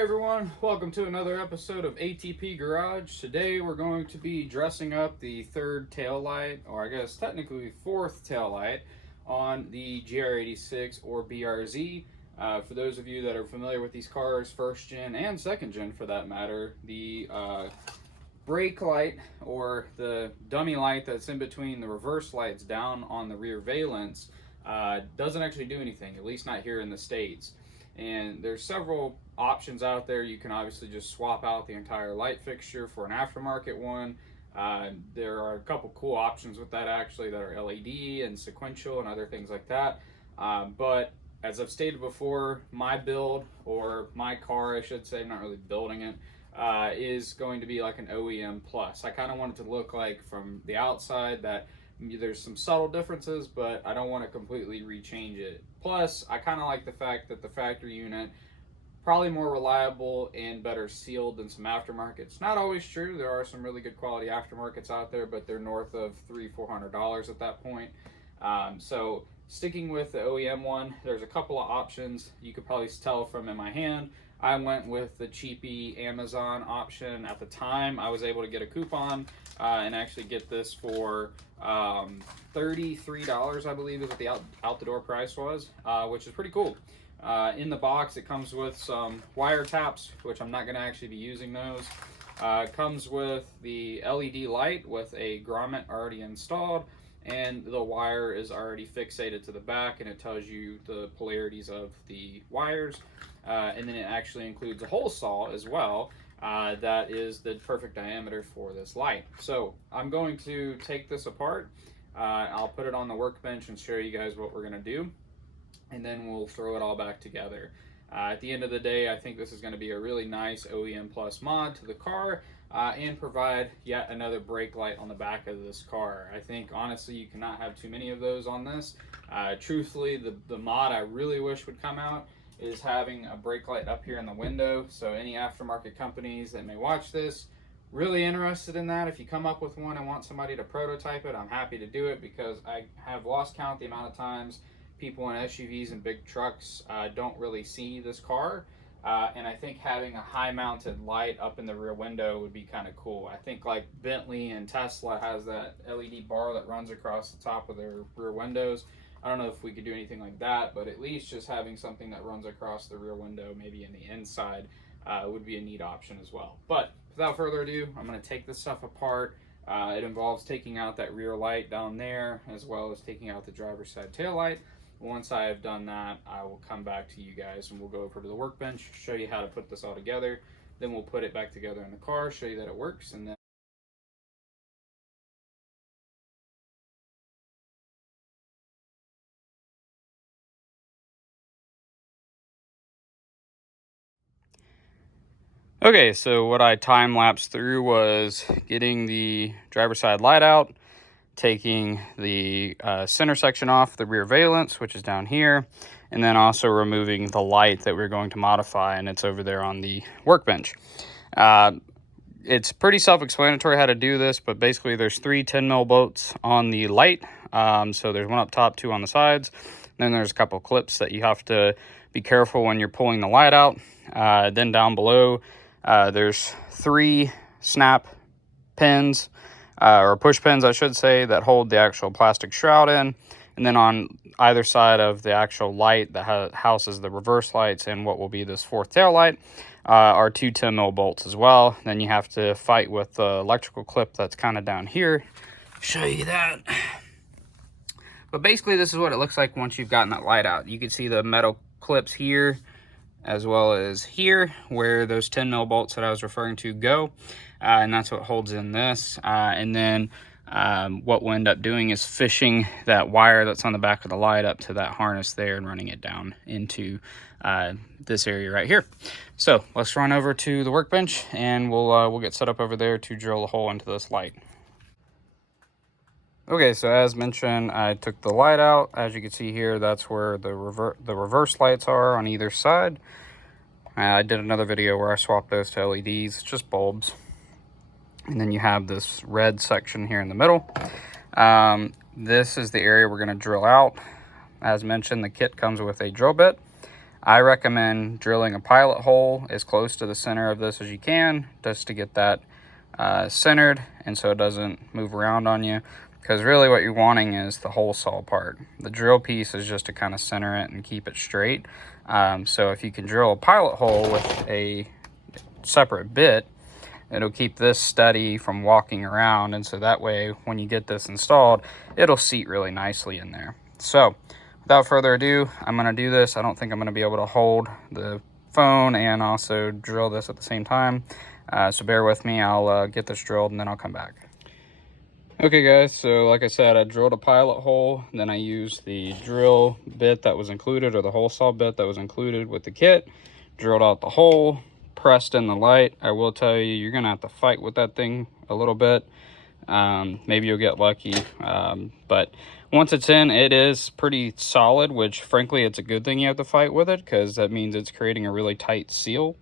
everyone, welcome to another episode of ATP Garage. Today we're going to be dressing up the third tail light, or I guess technically fourth tail light, on the GR86 or BRZ. For those of you that are familiar with these cars, first gen and second gen for that matter, the brake light, or the dummy light that's in between the reverse lights down on the rear valence, doesn't actually do anything, at least not here in the States. And there's several options out there. You can obviously just swap out the entire light fixture for an aftermarket one. There are a couple cool options with that actually that are LED and sequential and other things like that. But as I've stated before, my build, or my car I should say, I'm not really building it, is going to be like an OEM plus. I kind of want it to look like from the outside that there's some subtle differences, but I don't want to completely rechange it. Plus, I kind of like the fact that the factory unit probably more reliable and better sealed than some aftermarkets. Not always true. There are some really good quality aftermarkets out there, but they're north of $300-400 at that point. So sticking with the OEM one, there's a couple of options. You could probably tell from in my hand, I went with the cheapy Amazon option. At the time, I was able to get a coupon and actually get this for $33, I believe is what the out the door price was, which is pretty cool. In the box, it comes with some wire taps, which I'm not going to actually be using those. It comes with the LED light with a grommet already installed, and the wire is already fixated to the back, and it tells you the polarities of the wires. And then it actually includes a hole saw as well. That is the perfect diameter for this light. So I'm going to take this apart. I'll put it on the workbench and show you guys what we're going to do, and then we'll throw it all back together. At the end of the day, I think this is going to be a really nice OEM Plus mod to the car, and provide yet another brake light on the back of this car. I think honestly you cannot have too many of those on this. Truthfully, the mod I really wish would come out is having a brake light up here in the window. So any aftermarket companies that may watch this, really interested in that. If you come up with one and want somebody to prototype it, I'm happy to do it, because I have lost count the amount of times people in SUVs and big trucks don't really see this car. And I think having a high mounted light up in the rear window would be kind of cool. I think like Bentley and Tesla has that LED bar that runs across the top of their rear windows. I don't know if we could do anything like that, but at least just having something that runs across the rear window, maybe in the inside, would be a neat option as well. But without further ado, I'm going to take this stuff apart. It involves taking out that rear light down there, as well as taking out the driver's side tail light. Once I have done that, I will come back to you guys and we'll go over to the workbench, show you how to put this all together. Then we'll put it back together in the car, show you that it works, and then okay, so what I time-lapsed through was getting the driver's side light out, taking the center section off the rear valence, which is down here, and then also removing the light that we're going to modify, and it's over there on the workbench. It's pretty self-explanatory how to do this, but basically there's 3 10mm bolts on the light. So there's one up top, 2 on the sides. Then there's a couple clips that you have to be careful when you're pulling the light out. Then down below, there's 3 snap pins, or push pins I should say, that hold the actual plastic shroud in. And then on either side of the actual light that houses the reverse lights and what will be this fourth tail light, are 2 10mm bolts as well. Then you have to fight with the electrical clip that's kind of down here. Show you that. But basically this is what it looks like once you've gotten that light out. You can see the metal clips here as well as here where those 10mm bolts that I was referring to go, and that's what holds in this. And then what we'll end up doing is fishing that wire that's on the back of the light up to that harness there and running it down into this area right here. So let's run over to the workbench and we'll get set up over there to drill a hole into this light. Okay, so as mentioned, I took the light out. As you can see here, that's where the reverse lights are on either side. I did another video where I swapped those to LEDs, just bulbs. And then you have this red section here in the middle. This is the area we're going to drill out. As mentioned, the kit comes with a drill bit. I recommend drilling a pilot hole as close to the center of this as you can, just to get that centered and so it doesn't move around on you. Because really what you're wanting is the hole saw part. The drill piece is just to kind of center it and keep it straight. So if you can drill a pilot hole with a separate bit, it'll keep this steady from walking around, and so that way when you get this installed, it'll seat really nicely in there. So without further ado, I'm going to do this. I don't think I'm going to be able to hold the phone and also drill this at the same time, so bear with me. I'll get this drilled and then I'll come back. Okay guys, so like I said, I drilled a pilot hole, then I used the drill bit that was included, or the hole saw bit that was included with the kit, drilled out the hole, pressed in the light. I will tell you, you're gonna have to fight with that thing a little bit. Maybe you'll get lucky, but once it's in, it is pretty solid, which frankly, it's a good thing you have to fight with it, because that means it's creating a really tight seal.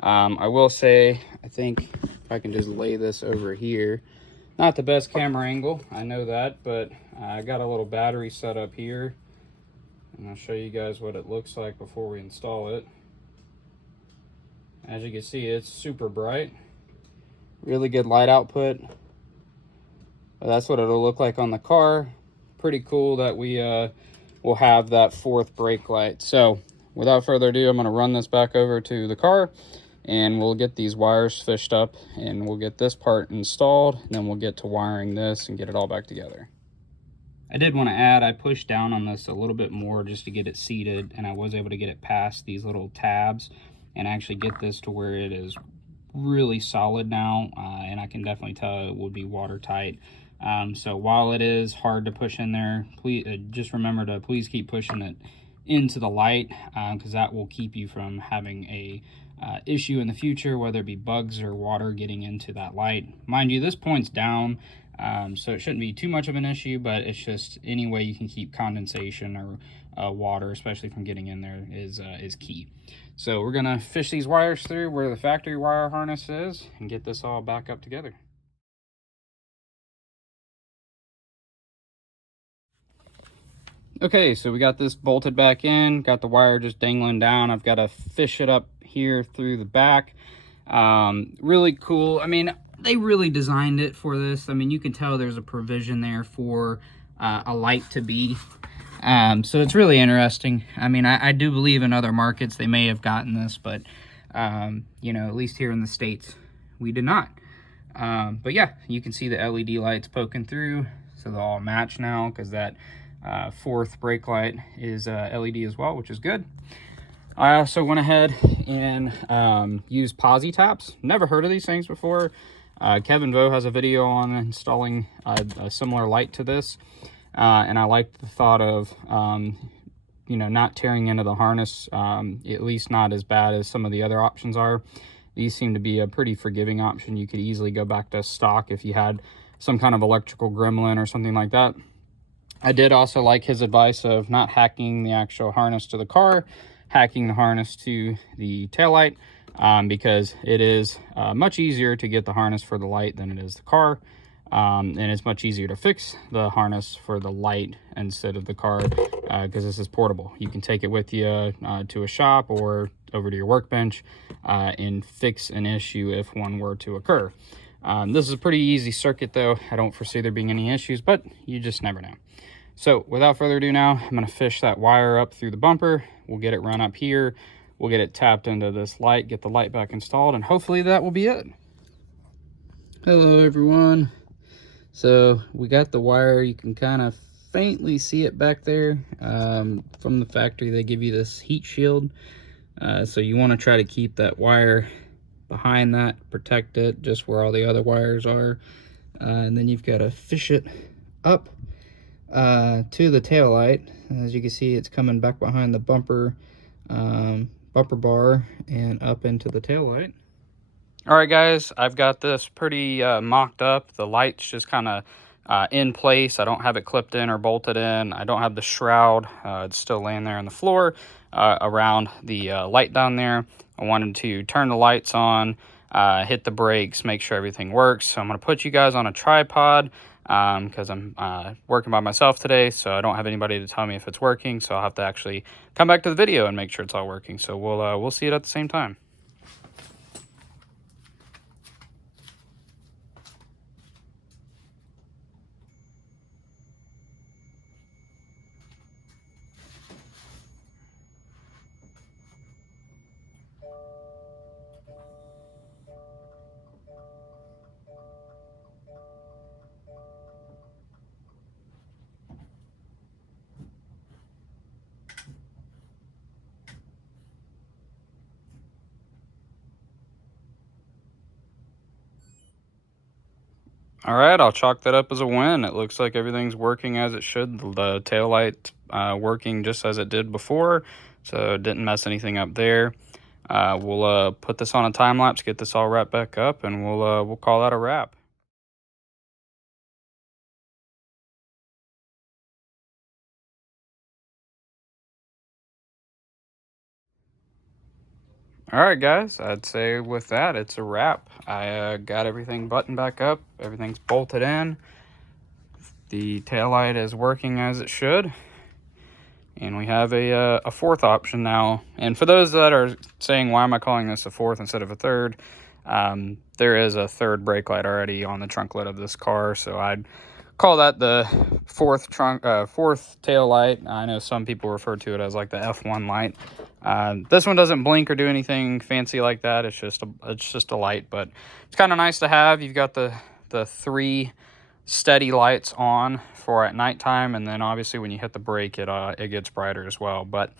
I will say, I think if I can just lay this over here, not the best camera angle, I know that, but I got a little battery set up here, and I'll show you guys what it looks like before we install it. As you can see, it's super bright, really good light output. But that's what it'll look like on the car. Pretty cool that we will have that fourth brake light. So without further ado, I'm going to run this back over to the car, and we'll get these wires fished up, and we'll get this part installed, and then we'll get to wiring this and get it all back together. I did want to add, I pushed down on this a little bit more just to get it seated, and I was able to get it past these little tabs and actually get this to where it is really solid now, and I can definitely tell it will be watertight. So while it is hard to push in there, please just remember to please keep pushing it into the light, because that will keep you from having a issue in the future, whether it be bugs or water getting into that light. Mind you, this point's down, so it shouldn't be too much of an issue, but it's just any way you can keep condensation or water, especially from getting in there, is key. So we're gonna fish these wires through where the factory wire harness is and get this all back up together. Okay, so we got this bolted back in, got the wire just dangling down. I've got to fish it up here through the back. Really cool. I mean, they really designed it for this. I mean, you can tell there's a provision there for a light to be. So it's really interesting. I mean, I do believe in other markets they may have gotten this, but, you know, at least here in the States, we did not. But yeah, you can see the LED lights poking through, so they'll all match now, because that fourth brake light is LED as well, which is good. I also went ahead and used posi taps. Never heard of these things before. Kevin Vo has a video on installing a similar light to this, and I like the thought of you know, not tearing into the harness, at least not as bad as some of the other options are. These seem to be a pretty forgiving option. You could easily go back to stock if you had some kind of electrical gremlin or something like that. I did also like his advice of not hacking the actual harness to the car, hacking the harness to the taillight, because it is much easier to get the harness for the light than it is the car. And it's much easier to fix the harness for the light instead of the car, because this is portable. You can take it with you to a shop or over to your workbench and fix an issue if one were to occur. This is a pretty easy circuit though. I don't foresee there being any issues, but you just never know. So without further ado now, I'm going to fish that wire up through the bumper. We'll get it run up here. We'll get it tapped into this light, get the light back installed, and hopefully that will be it. Hello everyone. So we got the wire. You can kind of faintly see it back there. From the factory, they give you this heat shield. So you want to try to keep that wire behind that, protect it just where all the other wires are. And then you've got to fish it up to the tail light. As you can see, it's coming back behind the bumper bar and up into the tail light. All right guys, I've got this pretty mocked up. The light's just kind of in place. I don't have it clipped in or bolted in. I don't have the shroud. It's still laying there on the floor around the light down there. I wanted to turn the lights on, hit the brakes, make sure everything works. So I'm going to put you guys on a tripod. because I'm working by myself today, so I don't have anybody to tell me if it's working, so I'll have to actually come back to the video and make sure it's all working. So we'll see it at the same time. All right, I'll chalk that up as a win. It looks like everything's working as it should. The taillight working just as it did before, so it didn't mess anything up there. We'll put this on a time lapse, get this all wrapped back up, and we'll call that a wrap. All right, guys, I'd say with that, it's a wrap. I got everything buttoned back up. Everything's bolted in. The taillight is working as it should. And we have a fourth option now. And for those that are saying, why am I calling this a fourth instead of a third? There is a third brake light already on the trunk lid of this car, so I'd call that the fourth tail light. I know some people refer to it as like the F1 light. This one doesn't blink or do anything fancy like that. It's just a light, but it's kind of nice to have. You've got the three steady lights on for at nighttime, and then obviously when you hit the brake, it gets brighter as well. But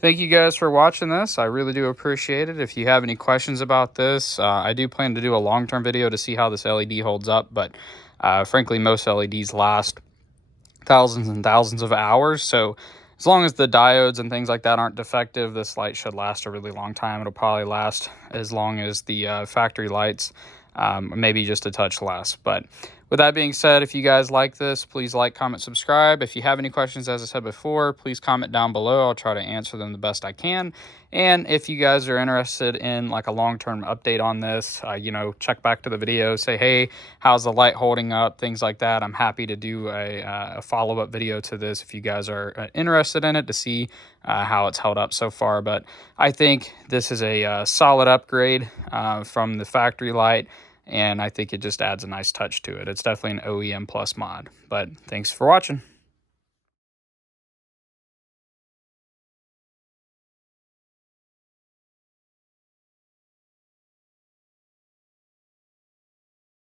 thank you guys for watching this. I really do appreciate it. If you have any questions about this, I do plan to do a long-term video to see how this LED holds up, but frankly, most LEDs last thousands and thousands of hours, so as long as the diodes and things like that aren't defective, this light should last a really long time. It'll probably last as long as the factory lights, maybe just a touch less. But with that being said, if you guys like this, please like, comment, subscribe. If you have any questions, as I said before, please comment down below. I'll try to answer them the best I can. And if you guys are interested in like a long-term update on this, you know, check back to the video, say, hey, how's the light holding up, things like that. I'm happy to do a follow-up video to this if you guys are interested in it, to see how it's held up so far. But I think this is a solid upgrade from the factory light, and I think it just adds a nice touch to it. It's definitely an OEM plus mod. But thanks for watching.